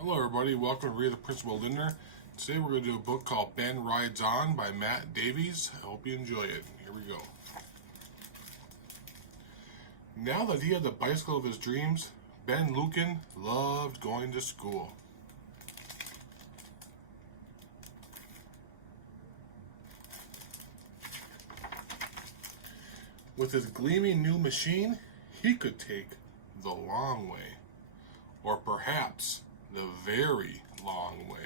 Hello everybody, welcome to Read the Principal Lindner. Today we're going to do a book called Ben Rides On by Davies. I hope you enjoy it. Here we go. Now that he had the bicycle of his dreams, Ben Lucan loved going to school. With his gleaming new machine, he could take the long way, or perhaps the very long way.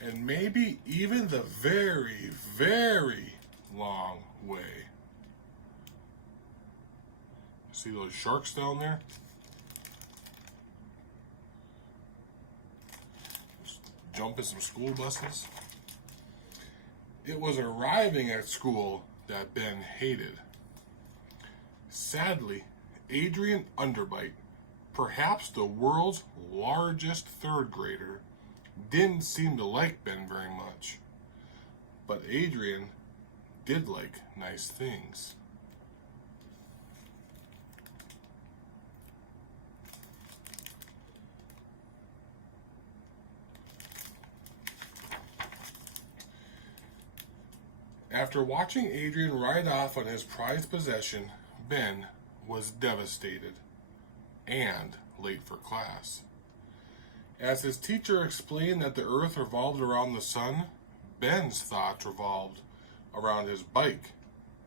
And maybe even the very, very long way. See those sharks down there? Just jumping some school buses. It was arriving at school that Ben hated. Sadly, Adrian Underbite, perhaps the world's largest third grader, didn't seem to like Ben very much. But Adrian did like nice things. After watching Adrian ride off on his prized possession, Ben was devastated and late for class. As his teacher explained that the earth revolved around the sun, Ben's thoughts revolved around his bike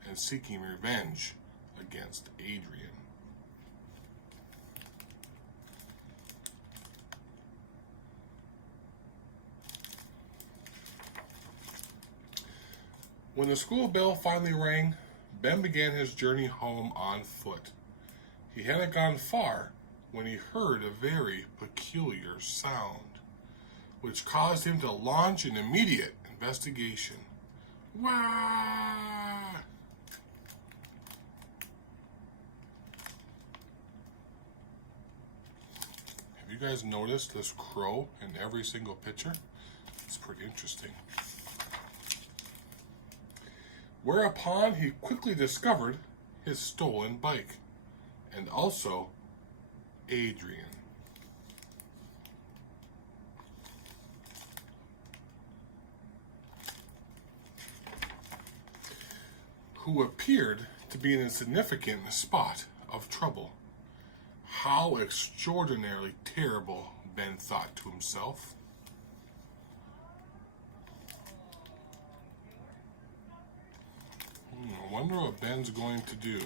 and seeking revenge against Adrian. When the school bell finally rang, Ben began his journey home on foot. He hadn't gone far when he heard a very peculiar sound, which caused him to launch an immediate investigation. Wah! Have you guys noticed this crow in every single picture? It's pretty interesting. Whereupon he quickly discovered his stolen bike, and also Adrian. Who appeared to be in a significant spot of trouble. How extraordinarily terrible, Ben thought to himself. I wonder what Ben's going to do.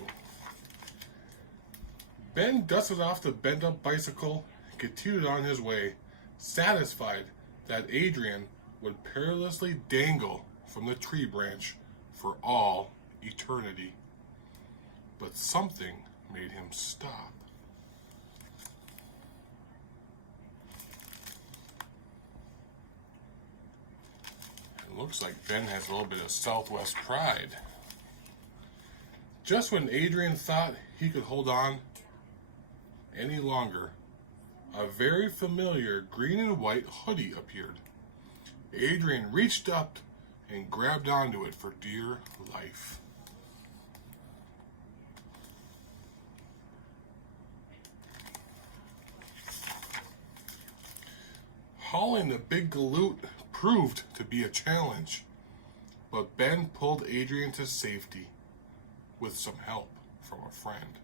Ben dusted off the bent-up bicycle and continued on his way, satisfied that Adrian would perilously dangle from the tree branch for all eternity. But something made him stop. It looks like Ben has a little bit of Southwest pride. Just when Adrian thought he could hold on any longer, a very familiar green and white hoodie appeared. Adrian reached up and grabbed onto it for dear life. Hauling the big galoot proved to be a challenge, but Ben pulled Adrian to safety with some help from a friend.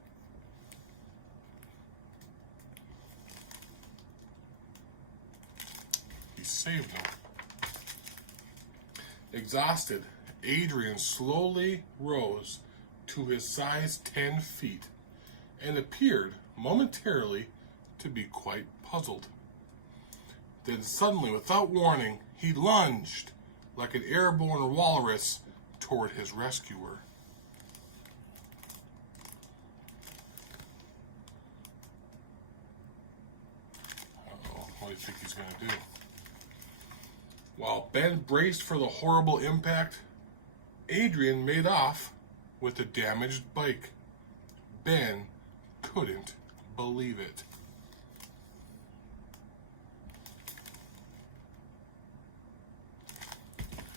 He saved him. Exhausted, Adrian slowly rose to his size 10 feet and appeared momentarily to be quite puzzled. Then suddenly, without warning, he lunged like an airborne walrus toward his rescuer. What do you think he's going to do? While Ben braced for the horrible impact, Adrian made off with a damaged bike. Ben couldn't believe it.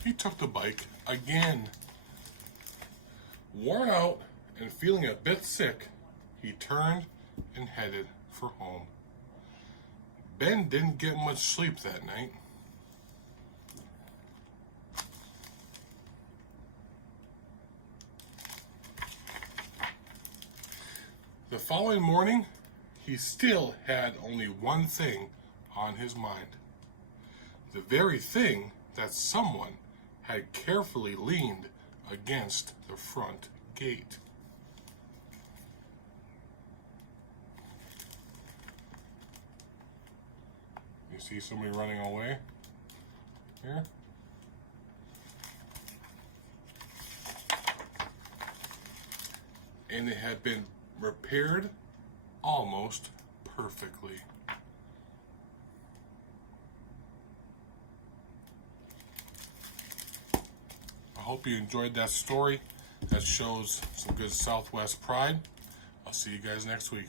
He took the bike again. Worn out and feeling a bit sick, he turned and headed for home. Ben didn't get much sleep that night. The following morning, he still had only one thing on his mind. The very thing that someone had carefully leaned against the front gate. You see somebody running away here? And it had been repaired almost perfectly. I hope you enjoyed that story. That shows some good Southwest pride. I'll see you guys next week.